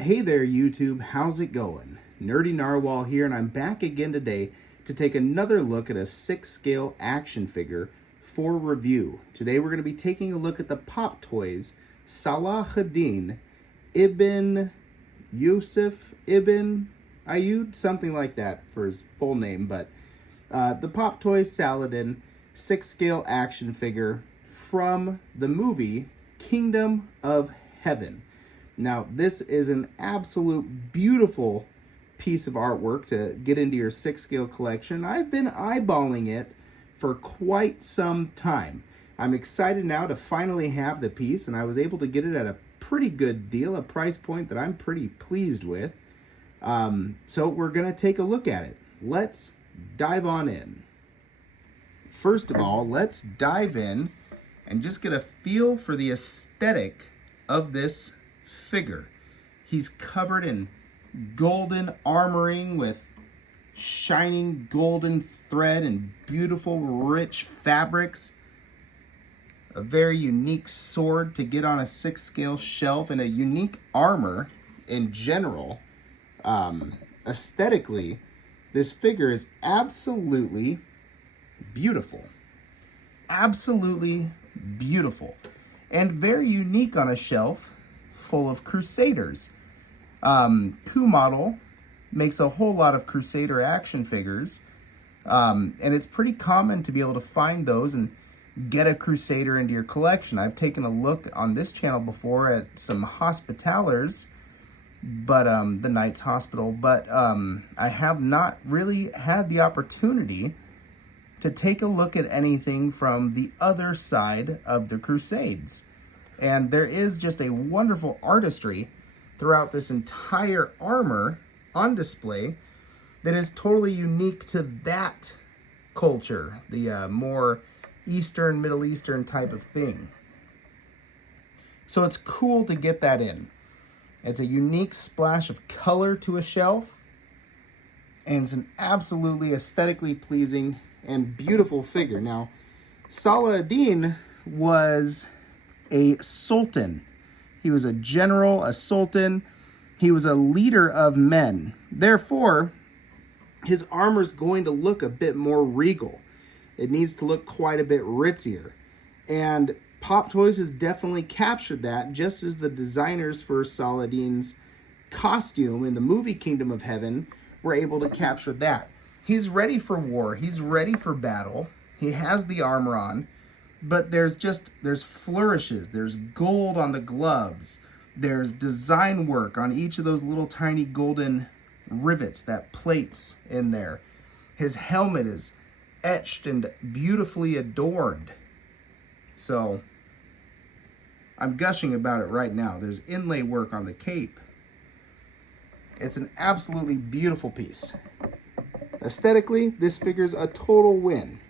Hey there YouTube, how's it going? Nerdy Narwhal here, and I'm back again today to take another look at a 6-scale action figure for review. Today we're going to be taking a look at the PopToys Saladin Ibn Yusuf Ibn Ayud, something like that for his full name, but the PopToys Saladin 6-scale action figure from the movie Kingdom of Heaven. Now, this is an absolute beautiful piece of artwork to get into your 6-scale collection. I've been eyeballing it for quite some time. I'm excited now to finally have the piece, and I was able to get it at a pretty good deal, a price point that I'm pretty pleased with. So we're going to take a look at it. Let's dive on in. First of all, let's dive in and just get a feel for the aesthetic of this figure. He's covered in golden armoring with shining golden thread and beautiful rich fabrics. A very unique sword to get on a 6-scale shelf, and a unique armor in general. Aesthetically, this figure is absolutely beautiful. Absolutely beautiful. And very unique on a shelf full of Crusaders. Coup Model makes a whole lot of Crusader action figures, and it's pretty common to be able to find those and get a Crusader into your collection. I've taken a look on this channel before at some Hospitalers, but the Knights Hospital, but I have not really had the opportunity to take a look at anything from the other side of the Crusades. And there is just a wonderful artistry throughout this entire armor on display that is totally unique to that culture, the more Eastern, Middle Eastern type of thing. So it's cool to get that in. It's a unique splash of color to a shelf, and it's an absolutely aesthetically pleasing and beautiful figure. Now, Saladin was a sultan. He was a general, a sultan. He was a leader of men. Therefore, his armor is going to look a bit more regal. It needs to look quite a bit ritzier. And PopToys has definitely captured that, just as the designers for Saladin's costume in the movie Kingdom of Heaven were able to capture that. He's ready for war. He's ready for battle. He has the armor on. But there's flourishes, there's gold on the gloves, there's design work on each of those little tiny golden rivets, that plates in there. His helmet is etched and beautifully adorned. So, I'm gushing about it right now. There's inlay work on the cape. It's an absolutely beautiful piece. Aesthetically, this figure's a total win.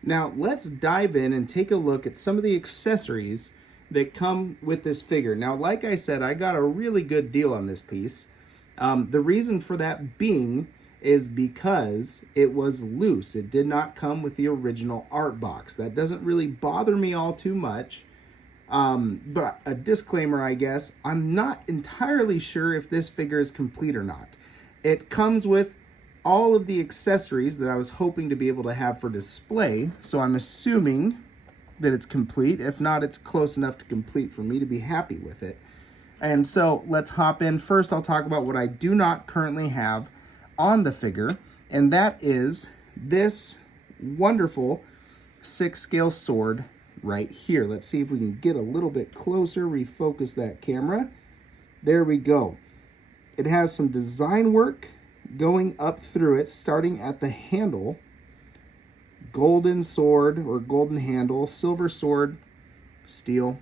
Now, let's dive in and take a look at some of the accessories that come with this figure. Now, like I said, I got a really good deal on this piece. The reason for that being is because it was loose. It did not come with the original art box. That doesn't really bother me all too much. But a disclaimer, I guess, I'm not entirely sure if this figure is complete or not. It comes with all of the accessories that I was hoping to be able to have for display, so I'm assuming that it's complete. If not, it's close enough to complete for me to be happy with it. And so let's hop in. First, I'll talk about what I do not currently have on the figure, and that is this wonderful 6-scale sword right here. Let's see if we can get a little bit closer, refocus that camera. There we go. It has some design work going up through it, starting at the handle. Golden sword or golden handle, silver sword, steel.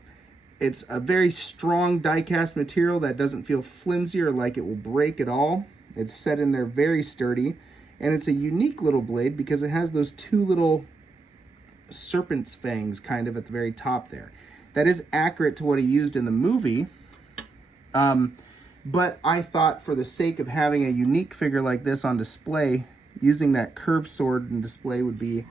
It's a very strong die-cast material that doesn't feel flimsy or like it will break at all. It's set in there very sturdy, and it's a unique little blade because it has those two little serpent's fangs kind of at the very top there. That is accurate to what he used in the movie. But I thought for the sake of having a unique figure like this on display, using that curved sword in display would be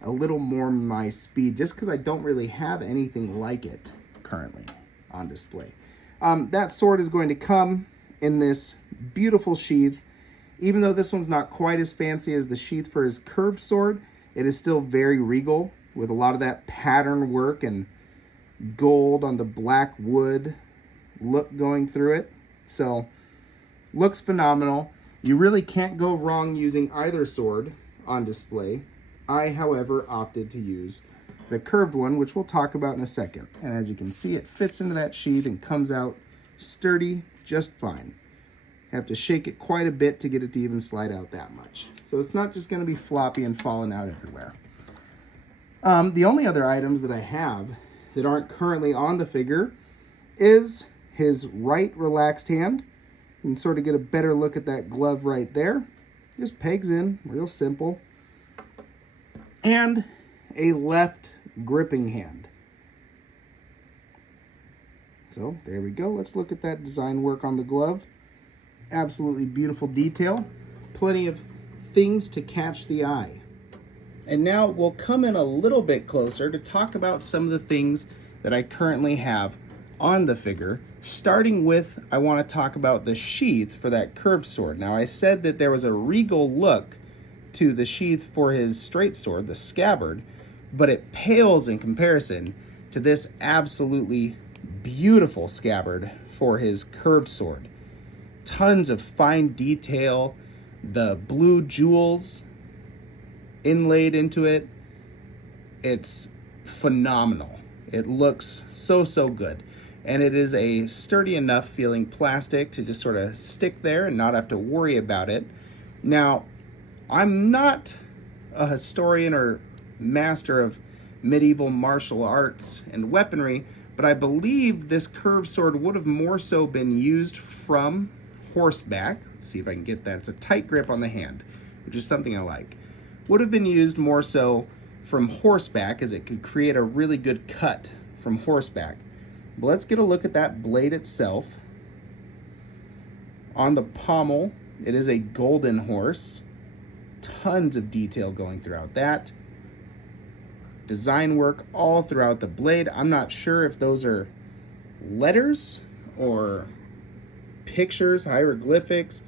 a little more my speed, just because I don't really have anything like it currently on display. That sword is going to come in this beautiful sheath. Even though this one's not quite as fancy as the sheath for his curved sword, it is still very regal with a lot of that pattern work and gold on the black wood look going through it. So, looks phenomenal. You really can't go wrong using either sword on display. I, however, opted to use the curved one, which we'll talk about in a second. And as you can see, it fits into that sheath and comes out sturdy just fine. Have to shake it quite a bit to get it to even slide out that much. So it's not just going to be floppy and falling out everywhere. The only other items that I have that aren't currently on the figure is his right relaxed hand. You can sort of get a better look at that glove right there. Just pegs in, real simple. And a left gripping hand. So there we go. Let's look at that design work on the glove. Absolutely beautiful detail. Plenty of things to catch the eye. And now we'll come in a little bit closer to talk about some of the things that I currently have on the figure. Starting with, I want to talk about the sheath for that curved sword. Now I said that there was a regal look to the sheath for his straight sword, the scabbard, but it pales in comparison to this absolutely beautiful scabbard for his curved sword. Tons of fine detail, the blue jewels inlaid into it. It's phenomenal. It looks so good. And it is a sturdy enough feeling plastic to just sort of stick there and not have to worry about it. Now, I'm not a historian or master of medieval martial arts and weaponry, but I believe this curved sword would have more so been used from horseback. Let's see if I can get that. It's a tight grip on the hand, which is something I like. Would have been used more so from horseback, as it could create a really good cut from horseback. But let's get a look at that blade itself. On the pommel, it is a golden horse. Tons of detail going throughout that. Design work all throughout the blade. I'm not sure if those are letters or pictures, hieroglyphics.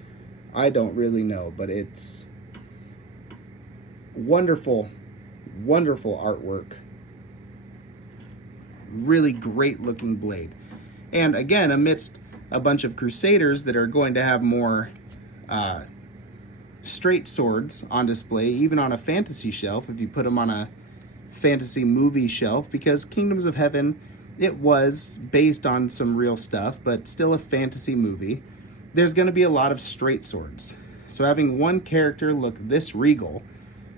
I don't really know, but it's wonderful, wonderful artwork. Really great looking blade. And again, amidst a bunch of Crusaders that are going to have more straight swords on display, even on a fantasy shelf, if you put them on a fantasy movie shelf, because Kingdoms of Heaven, it was based on some real stuff, but still a fantasy movie. There's going to be a lot of straight swords. So having one character look this regal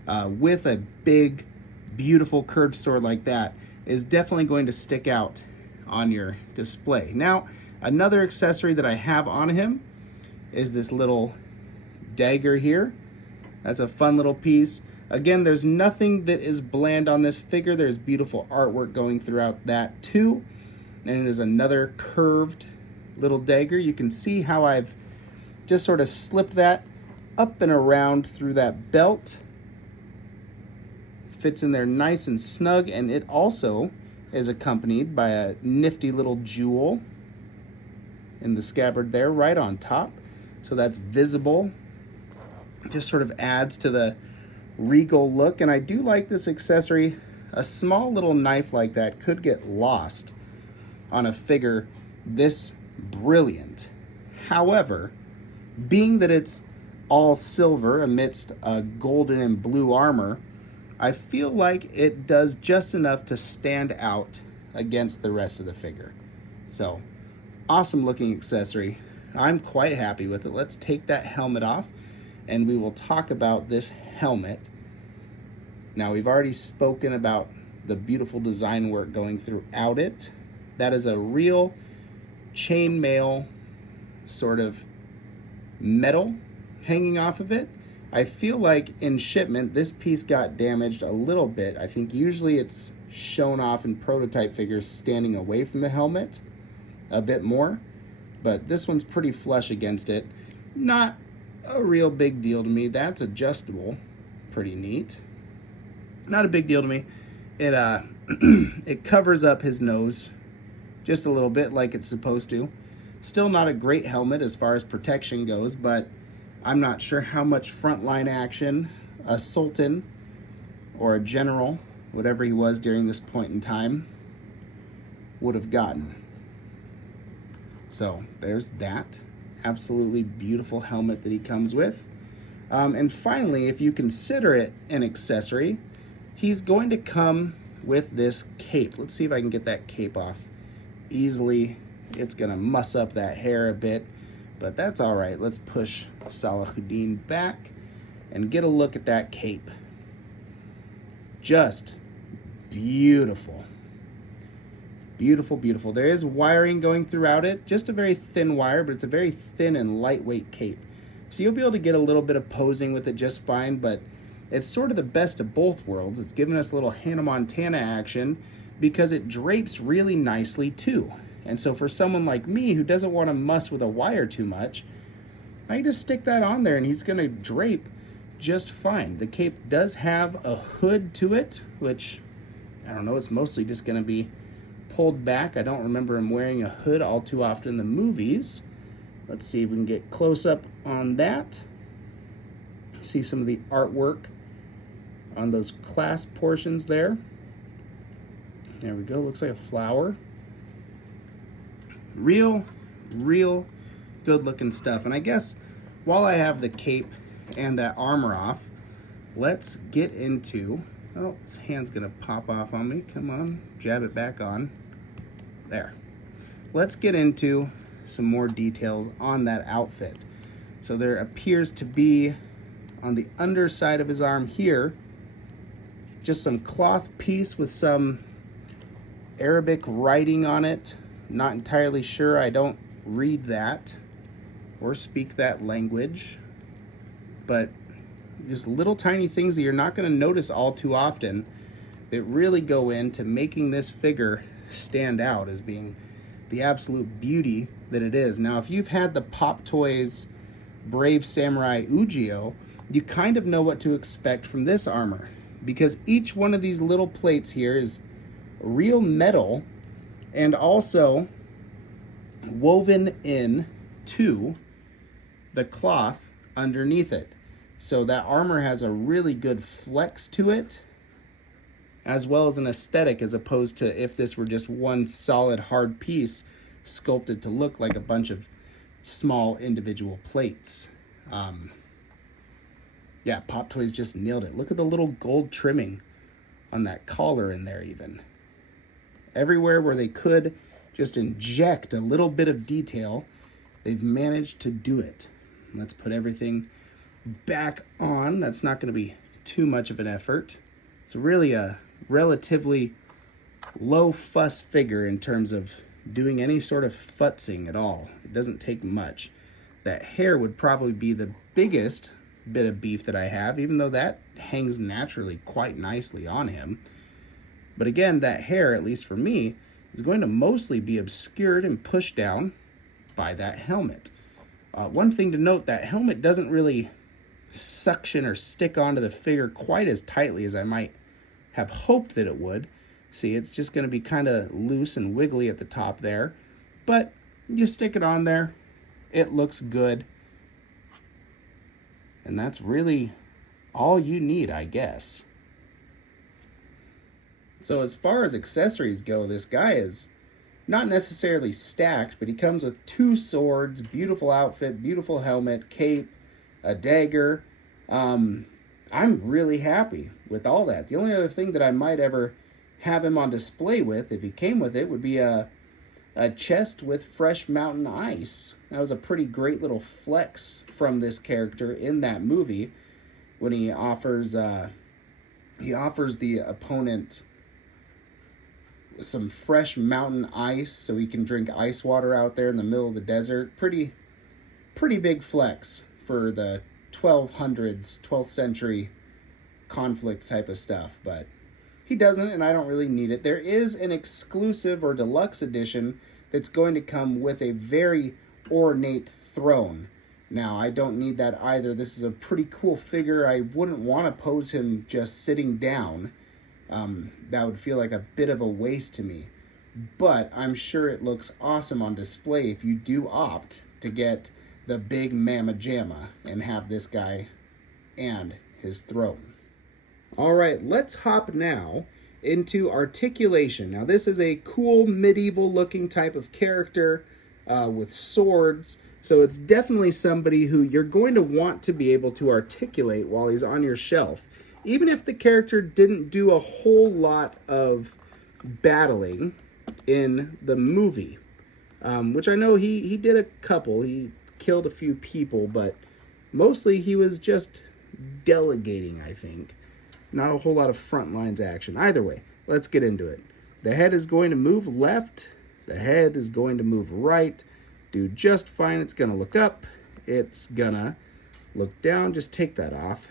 with a big, beautiful curved sword like that is definitely going to stick out on your display. Now, another accessory that I have on him is this little dagger here. That's a fun little piece. Again, there's nothing that is bland on this figure. There's beautiful artwork going throughout that too. And it is another curved little dagger. You can see how I've just sort of slipped that up and around through that belt. Fits in there nice and snug, and it also is accompanied by a nifty little jewel in the scabbard there right on top. So that's visible. Just sort of adds to the regal look, and I do like this accessory. A small little knife like that could get lost on a figure this brilliant. However, being that it's all silver amidst a golden and blue armor, I feel like it does just enough to stand out against the rest of the figure. So, awesome looking accessory. I'm quite happy with it. Let's take that helmet off and we will talk about this helmet. Now, we've already spoken about the beautiful design work going throughout it. That is a real chainmail sort of metal hanging off of it. I feel like in shipment, this piece got damaged a little bit. I think usually it's shown off in prototype figures standing away from the helmet a bit more, but this one's pretty flush against it. Not a real big deal to me. That's adjustable. Pretty neat. Not a big deal to me. It it covers up his nose just a little bit like it's supposed to. Still not a great helmet as far as protection goes, but I'm not sure how much frontline action a Sultan or a general, whatever he was during this point in time, would have gotten. So there's that absolutely beautiful helmet that he comes with. And finally, if you consider it an accessory, he's going to come with this cape. Let's see if I can get that cape off easily. It's gonna muss up that hair a bit, but that's all right. Let's push Saladin back and get a look at that cape. Just beautiful. Beautiful, beautiful. There is wiring going throughout it, just a very thin wire, but it's a very thin and lightweight cape. So you'll be able to get a little bit of posing with it just fine, but it's sort of the best of both worlds. It's giving us a little Hannah Montana action because it drapes really nicely too. And so for someone like me who doesn't want to muss with a wire too much, I can just stick that on there and he's going to drape just fine. The cape does have a hood to it, which, I don't know, it's mostly just going to be pulled back. I don't remember him wearing a hood all too often in the movies. Let's see if we can get close up on that. See some of the artwork on those clasp portions there. There we go, looks like a flower. Real good looking stuff. And I guess while I have the cape and that armor off, let's get into, oh, his hand's gonna pop off on me. Come on, jab it back on. There. Let's get into some more details on that outfit. So there appears to be on the underside of his arm here, just some cloth piece with some Arabic writing on it. Not entirely sure. I don't read that or speak that language, but just little tiny things that you're not going to notice all too often that really go into making this figure stand out as being the absolute beauty that it is. Now, if you've had the PopToys Brave Samurai Ujio, you kind of know what to expect from this armor, because each one of these little plates here is real metal and also woven in to the cloth underneath it. So that armor has a really good flex to it, as well as an aesthetic, as opposed to if this were just one solid hard piece sculpted to look like a bunch of small individual plates. Yeah, PopToys just nailed it. Look at the little gold trimming on that collar in there even. Everywhere where they could just inject a little bit of detail, they've managed to do it. Let's put everything back on. That's not going to be too much of an effort. It's really a relatively low fuss figure in terms of doing any sort of futzing at all. It doesn't take much. That hair would probably be the biggest bit of beef that I have, even though that hangs naturally quite nicely on him. But again, that hair, at least for me, is going to mostly be obscured and pushed down by that helmet. One thing to note, that helmet doesn't really suction or stick onto the figure quite as tightly as I might have hoped that it would. See, it's just going to be kind of loose and wiggly at the top there. But you stick it on there, it looks good. And that's really all you need, I guess. So as far as accessories go, this guy is not necessarily stacked, but he comes with 2 swords, beautiful outfit, beautiful helmet, cape, a dagger. I'm really happy with all that. The only other thing that I might ever have him on display with, if he came with it, would be a chest with fresh mountain ice. That was a pretty great little flex from this character in that movie when he offers the opponent some fresh mountain ice so he can drink ice water out there in the middle of the desert. Pretty big flex for the 1200s, 12th century conflict type of stuff, but he doesn't, and I don't really need it. There is an exclusive or deluxe edition that's going to come with a very ornate throne. Now, I don't need that either. This is a pretty cool figure. I wouldn't want to pose him just sitting down. That would feel like a bit of a waste to me. but I'm sure it looks awesome on display if you do opt to get the big Mamma Jamma and have this guy and his throne. All right, let's hop now into articulation. Now, this is a cool medieval looking type of character with swords. So it's definitely somebody who you're going to want to be able to articulate while he's on your shelf. Even if the character didn't do a whole lot of battling in the movie, which I know he did a couple. He killed a few people, but mostly he was just delegating, I think. Not a whole lot of front lines action. Either way, let's get into it. The head is going to move left. The head is going to move right. Do just fine. It's going to look up. It's going to look down. Just take that off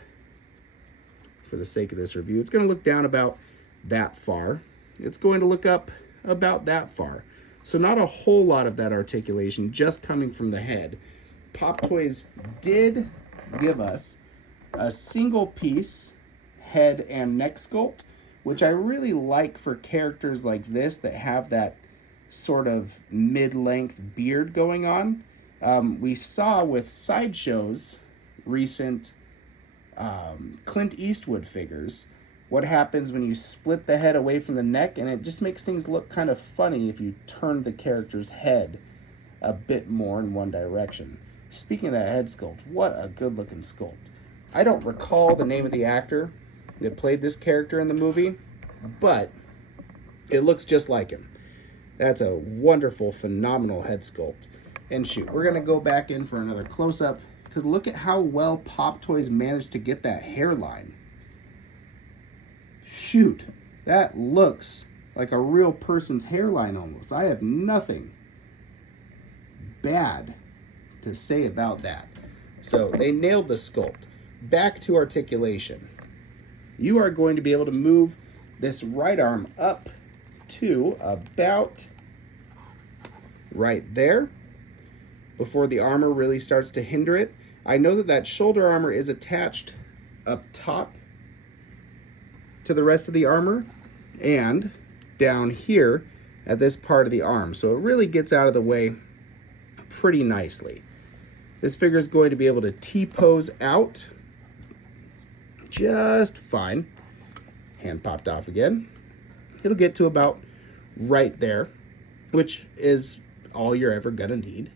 for the sake of this review. It's going to look down about that far. It's going to look up about that far. So not a whole lot of that articulation just coming from the head. Pop Toys did give us a single piece head and neck sculpt, which I really like for characters like this that have that sort of mid-length beard going on. We saw with Sideshow's recent Clint Eastwood figures what happens when you split the head away from the neck, and it just makes things look kind of funny if you turn the character's head a bit more in one direction. Speaking of that head sculpt, what a good looking sculpt. I don't recall the name of the actor that played this character in the movie, but it looks just like him. That's a wonderful, phenomenal head sculpt. And shoot, we're going to go back in for another close-up, because look at how well Pop Toys managed to get that hairline. Shoot, that looks like a real person's hairline almost. I have nothing bad to say about that. So they nailed the sculpt. Back to articulation. You are going to be able to move this right arm up to about right there before the armor really starts to hinder it. I know that shoulder armor is attached up top to the rest of the armor and down here at this part of the arm. So it really gets out of the way pretty nicely. This figure is going to be able to T-pose out just fine. Hand popped off again. It'll get to about right there, which is all you're ever gonna need.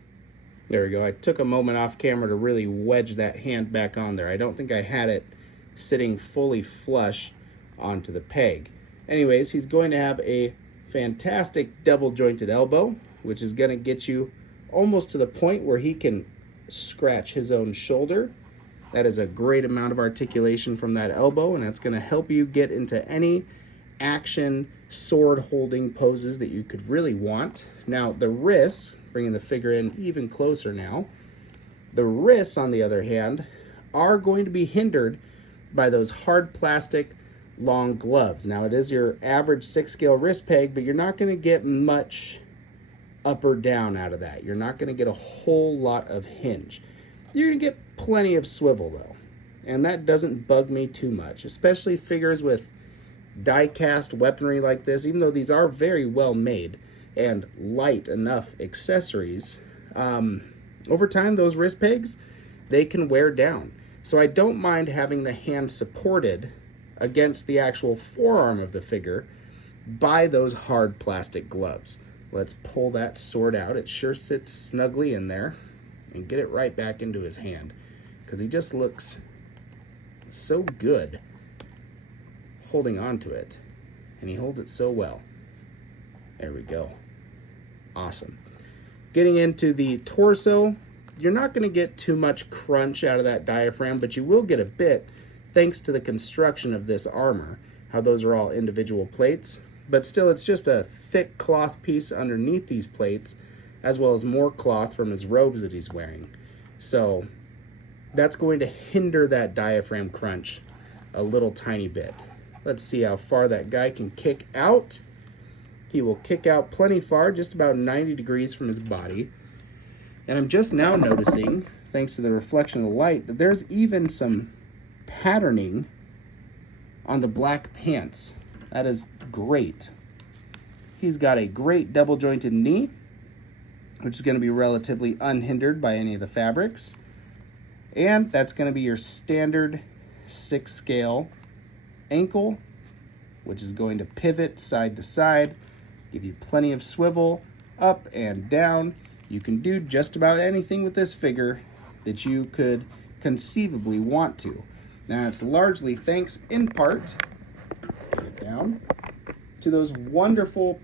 There we go. I took a moment off camera to really wedge that hand back on there. I don't think I had it sitting fully flush onto the peg. Anyways, he's going to have a fantastic double jointed elbow, which is gonna get you almost to the point where he can scratch his own shoulder. That is a great amount of articulation from that elbow, and that's going to help you get into any action sword holding poses that you could really want. Now, the wrists, bringing the figure in even closer now, the wrists, on the other hand, are going to be hindered by those hard plastic long gloves. Now, it is your average 6-scale wrist peg, but you're not going to get much up or down out of that. You're not going to get a whole lot of hinge. You're going to get plenty of swivel, though, and that doesn't bug me too much, especially figures with die-cast weaponry like this. Even though these are very well made and light enough accessories, over time those wrist pegs, they can wear down. So I don't mind having the hand supported against the actual forearm of the figure by those hard plastic gloves. Let's pull that sword out. It sure sits snugly in there, and get it right back into his hand, because he just looks so good holding on to it, and he holds it so well. There we go. Awesome. Getting into the torso, you're not going to get too much crunch out of that diaphragm, but you will get a bit thanks to the construction of this armor, how those are all individual plates. But still, it's just a thick cloth piece underneath these plates, as well as more cloth from his robes that he's wearing. So that's going to hinder that diaphragm crunch a little tiny bit. Let's see how far that guy can kick out. He will kick out plenty far, just about 90 degrees from his body. And I'm just now noticing, thanks to the reflection of the light, that there's even some patterning on the black pants. That is great. he's got a great double jointed knee, which is going to be relatively unhindered by any of the fabrics. And that's going to be your standard 6-scale ankle, which is going to pivot side to side, give you plenty of swivel up and down. You can do just about anything with this figure that you could conceivably want to. Now, it's largely thanks in part, get down, to those wonderful,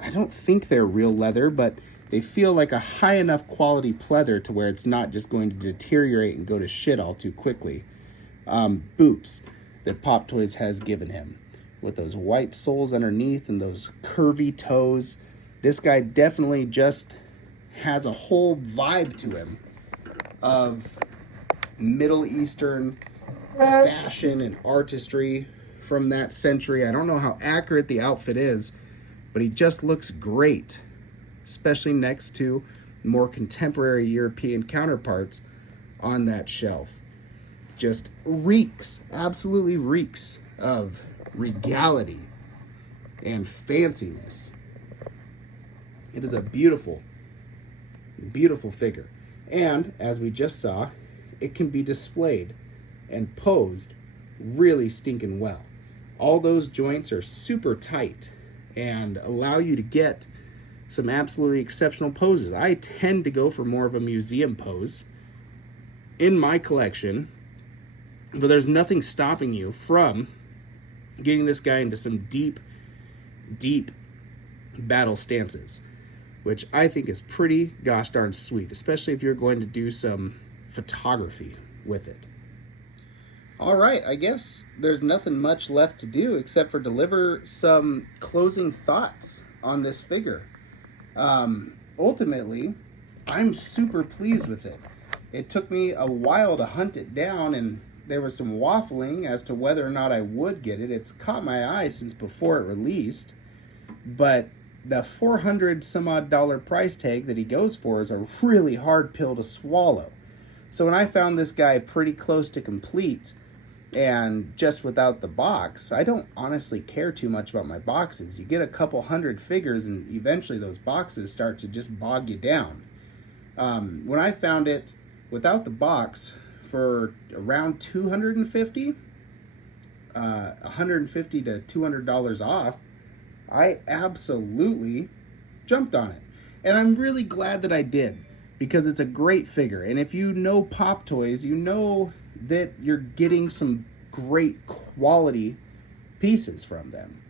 I don't think they're real leather, but they feel like a high enough quality pleather to where it's not just going to deteriorate and go to shit all too quickly. Boots that PopToys has given him, with those white soles underneath and those curvy toes. This guy definitely just has a whole vibe to him of Middle Eastern fashion and artistry from that century. I don't know how accurate the outfit is, but he just looks great, especially next to more contemporary European counterparts on that shelf. Just reeks, absolutely reeks of regality and fanciness. It is a beautiful, beautiful figure. And as we just saw, it can be displayed and posed really stinking well. All those joints are super tight and allow you to get some absolutely exceptional poses. I tend to go for more of a museum pose in my collection, but there's nothing stopping you from getting this guy into some deep, deep battle stances, which I think is pretty gosh darn sweet, especially if you're going to do some photography with it. All right, I guess there's nothing much left to do except for deliver some closing thoughts on this figure. Ultimately, I'm super pleased with it. It took me a while to hunt it down, and there was some waffling as to whether or not I would get it. It's caught my eye since before it released, but the $400 some odd price tag that he goes for is a really hard pill to swallow. So when I found this guy pretty close to complete and just without the box, I don't honestly care too much about my boxes. You get a couple hundred figures and eventually those boxes start to just bog you down. When I found it without the box for around $250, $150 to $200 off, I absolutely jumped on it. And I'm really glad that I did, because it's a great figure. And if you know PopToys, you know that you're getting some great quality pieces from them.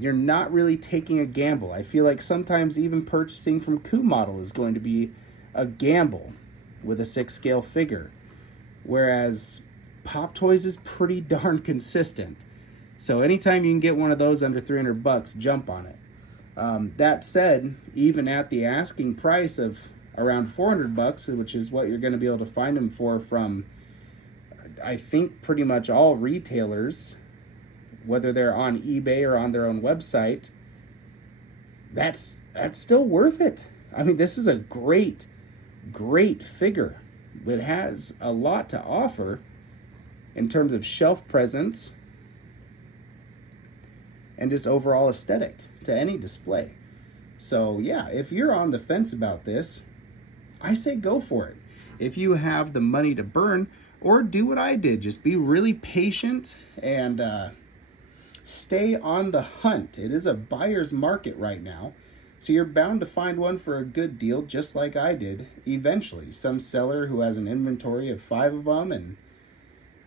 You're not really taking a gamble. I feel like sometimes even purchasing from Coup Model is going to be a gamble with a 6-scale figure, whereas PopToys is pretty darn consistent. So anytime you can get one of those under $300, jump on it. That said, even at the asking price of around $400, which is what you're going to be able to find them for from, I think, pretty much all retailers, whether they're on eBay or on their own website, that's still worth it. I mean, this is a great, great figure. It has a lot to offer in terms of shelf presence and just overall aesthetic to any display. So yeah, if you're on the fence about this, I say go for it. If you have the money to burn, or do what I did, just be really patient and stay on the hunt. It is a buyer's market right now, so you're bound to find one for a good deal, just like I did eventually. Some seller who has an inventory of 5 of them and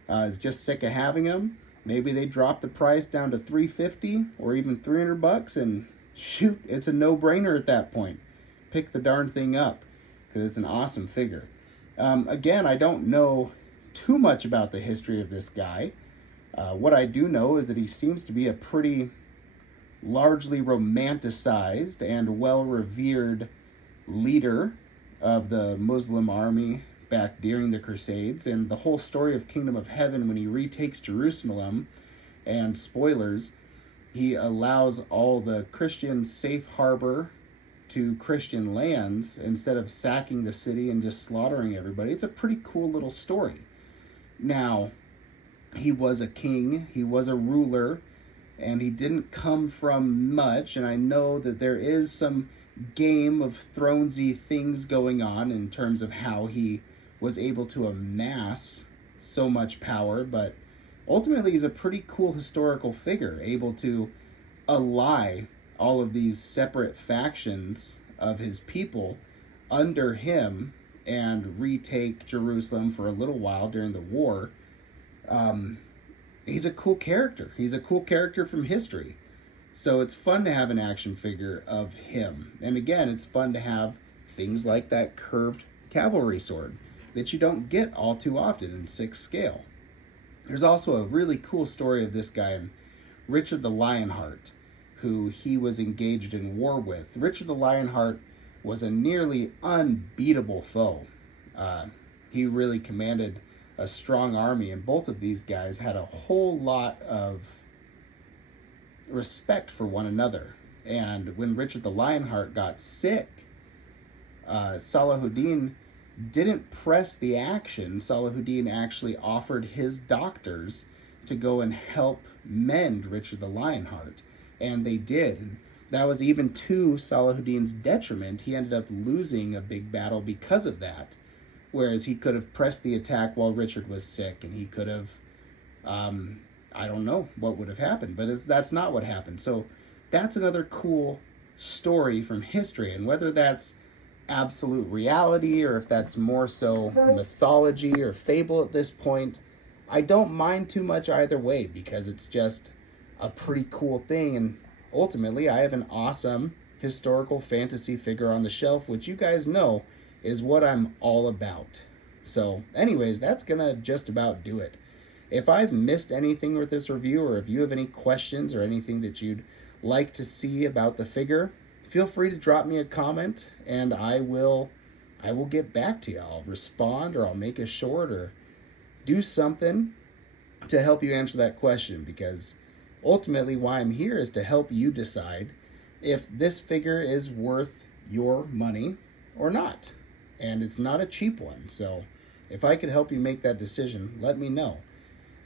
is just sick of having them, maybe they drop the price down to $350 or even $300, and shoot, it's a no-brainer at that point. Pick the darn thing up, because it's an awesome figure. Again, I don't know too much about the history of this guy. What I do know is that he seems to be a pretty largely romanticized and well-revered leader of the Muslim army back during the Crusades, and the whole story of Kingdom of Heaven when he retakes Jerusalem, and spoilers, he allows all the Christians safe harbor to Christian lands instead of sacking the city and just slaughtering everybody. It's a pretty cool little story. Now, he was a king, he was a ruler, and he didn't come from much, and I know that there is some Game of Thronesy things going on in terms of how he was able to amass so much power, but ultimately he's a pretty cool historical figure, able to ally all of these separate factions of his people under him and retake Jerusalem for a little while during the war. He's a cool character. He's a cool character from history. So it's fun to have an action figure of him. And again, it's fun to have things like that curved cavalry sword that you don't get all too often in 6 scale. There's also a really cool story of this guy, Richard the Lionheart, who he was engaged in war with. Richard the Lionheart was a nearly unbeatable foe. He really commanded a strong army, and both of these guys had a whole lot of respect for one another. And when Richard the Lionheart got sick, Saladin didn't press the action. Saladin actually offered his doctors to go and help mend Richard the Lionheart, and they did. And that was even to Saladin's detriment. He ended up losing a big battle because of that, whereas he could have pressed the attack while Richard was sick, and he could have I don't know what would have happened, but that's not what happened. So that's another cool story from history, and whether that's absolute reality or if that's more so mythology or fable at this point, I don't mind too much either way, because it's just a pretty cool thing. And ultimately, I have an awesome historical fantasy figure on the shelf, which you guys know is what I'm all about. So anyways, that's gonna just about do it. If I've missed anything with this review, or if you have any questions or anything that you'd like to see about the figure, feel free to drop me a comment, and I will get back to you. I'll respond, or I'll make a short, or do something to help you answer that question, because ultimately why I'm here is to help you decide if this figure is worth your money or not. And it's not a cheap one, so if I could help you make that decision, let me know.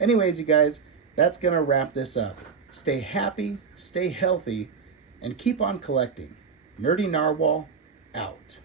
Anyways, you guys, that's going to wrap this up. Stay happy, stay healthy, and keep on collecting. Nerdy Narwhal, out.